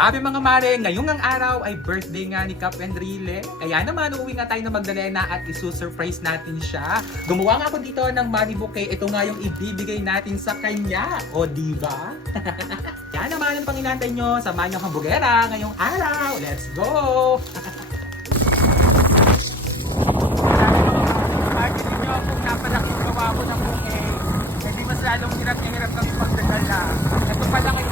Sabi mga mare, ngayong ang araw ay birthday nga ni Cap Enrile. Kaya naman, uuwi nga tayo ng Magdalena at isusurprise natin siya. Gumawa nga ako dito ng money bouquet. Ito nga yung ibibigay natin sa kanya. O diba? Yan naman ang panginantay nyo. Samahan nyo ang hambugera ngayong araw. Let's go! Imagine nyo kung napalaki gawa ko ng bouquet. Hindi mas lalong hirap kami magdadala. Ito pala kayo,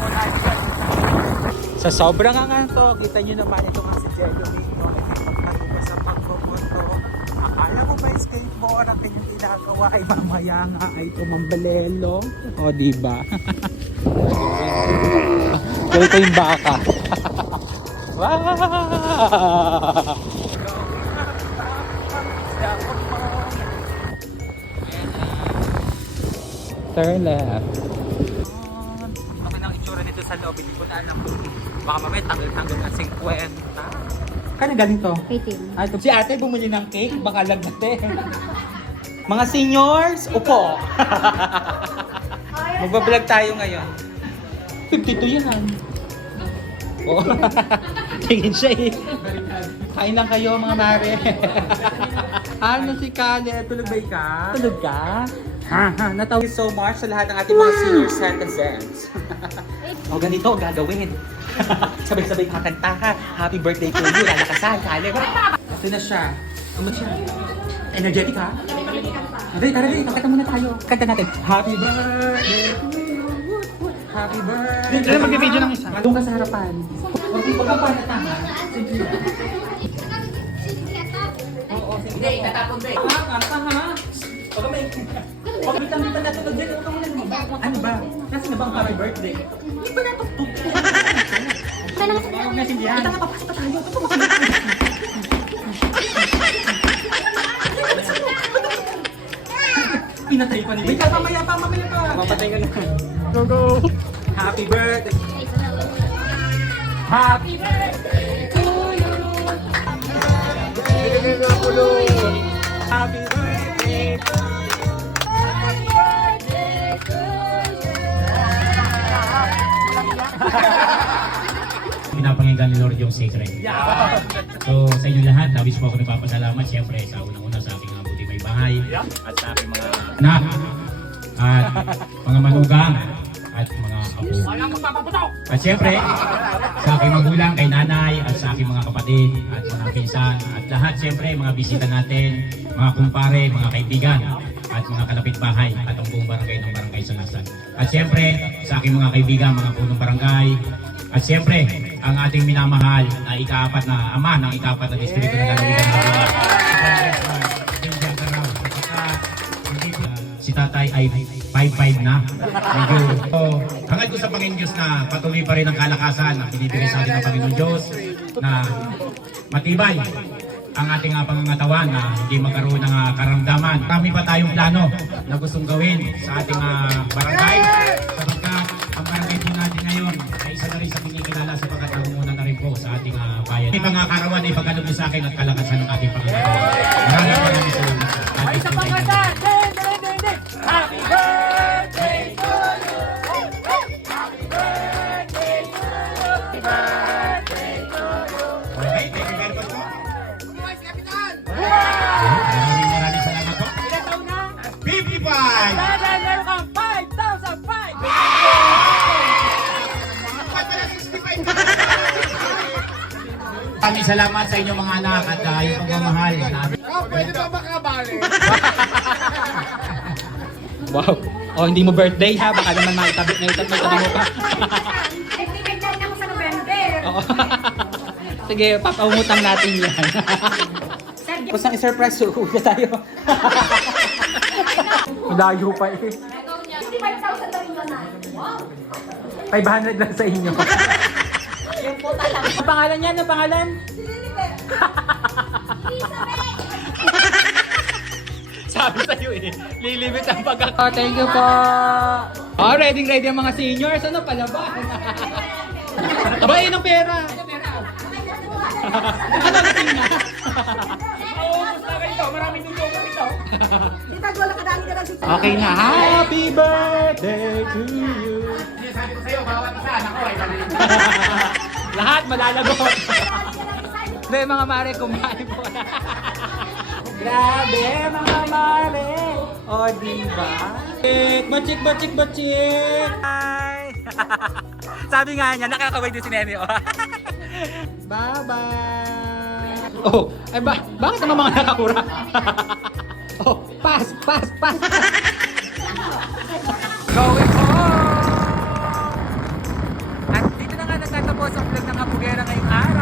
sa sobrang anganto, kita nyo naman ito nga si Jello Mino ay pagkakita sa pagpupunto. Akala mo ba skateboard ang pinyong ginagawa ay mamaya nga ay tumambalelo? O diba? Ito yung baka. Wow! Turn left. Okay nang itsura nito sa loob, hindi ko na alam kung baka mamaya tanggal-tanggal na 50. Kaya galing to? 18. Si ate bumili ng cake, baka lagnatin. Mga seniors, upo. Magbablog tayo ngayon. 52 yan. Oh. Tingin siya eh. Kain lang kayo mga mare. Ano si Kale? Tulog ba ka? Tulog ka? Natawag so much sa lahat ng ating mga senior citizens. O ganito gagawin. Sabay-sabay kakanta ha. Happy birthday to you. Lalakasan, Kale. Ito na siya. Ano siya? Energetic ha? Tara, kakanta muna tayo. Kanta natin. Happy birthday to you. Happy birthday. Hindi, mag-video ng isa. Doon ka sa harapan. Okay, huwag ka pa natama. Sige. Oo, sige. Hindi, itatapon ba eh. Kanta ha? Huwag bitang-bitang natulog din. Huwag ka muna naman. Ano ba? Kasi na ba ang happy birthday? Hindi ba natutog? Huwag na sindihan. Ito nga, papasok pa tayo. Pinatay pa nila. Wait, mamaya pa. Mapatay ka na. Go. Happy birthday. Happy birthday to you. Happy birthday to you. Happy birthday to you. Pinapanginggan ni Lord yung secret. So sa inyo lahat, nabis po ako nagpapasalamat siyempre sa unang-una sa aking buti may bahay at sa aking mga anak at mga manugang at mga apo. At siyempre sa aking magulang, kay nanay at sa aking mga kapatid at mga pinsan at lahat siyempre mga bisita natin, mga kumpare, mga kaibigan at mga kalapit-bahay at ang buong barangay ng Barangay Sanasan. At siyempre sa aking mga kaibigan, mga punong barangay. At siyempre, ang ating minamahal na ika-4 na ama ng ika-4 na distrito ng lalawigan natin. Si tatay ay 5'5" na. Medyo. So, hangad ko sa Panginoon Diyos na patuloy pa rin ang kalakasan na binibigay sa atin ng Panginoon Diyos na matibay ang ating pangangatawan na hindi magkaroon ng karamdaman. Marami pa tayong plano na gustong gawin sa ating barangay. Sapagkat ang barangay po natin ngayon ay isa na rin sa kinikilala sa pagkatanguna na rin po sa ating bayan. May mga karawan ay pagkalog sa akin at kalakasan ng ating pangangatawan. Maraming salamat sa ating pangangatawan. Happy birthday to you. Happy birthday to you. Happy birthday to you. Okay, thank you very much po. Maraming salamat po. 55! Meron kang 5,005! Maraming salamat sa inyong mga anak at yung pagmamahal. Pwede ba makabali? Wow. Oh, hindi mo birthday ha? Baka naman maitabi mo pa. Nag-birthday ako sa November. Oo. Sige, papaumutang natin yan. Kung saan i-surprise, suruga tayo. Malayo pa eh. 55,000 daw yun na. Wow. 500 lang sa inyo. Ang pangalan niya? Ano pangalan? Sabi sa'yo eh, lilimit ang pagkakao. Oh, thank you po. Oh, ready ang mga seniors. Ano pala ba? Aba, yun ang pera. Ano natin na? Maraming tutulong ito. Okay na. Happy birthday to you. Sabi ko sa'yo, bawat isa, nako ay Lahat malalagot. Hindi, mga mare, kumain po. Grabe, mga mare. O, diba? Bachik, bachik, bachik. Hi. Sabi nga niya, nakakaway din si Nene. Oh. Bye-bye. Oh, ay bakit naman mga nakakura? Oh, pass. Going home! At dito na nga nagtatapos ang vlog ng Hapugera ngayong araw.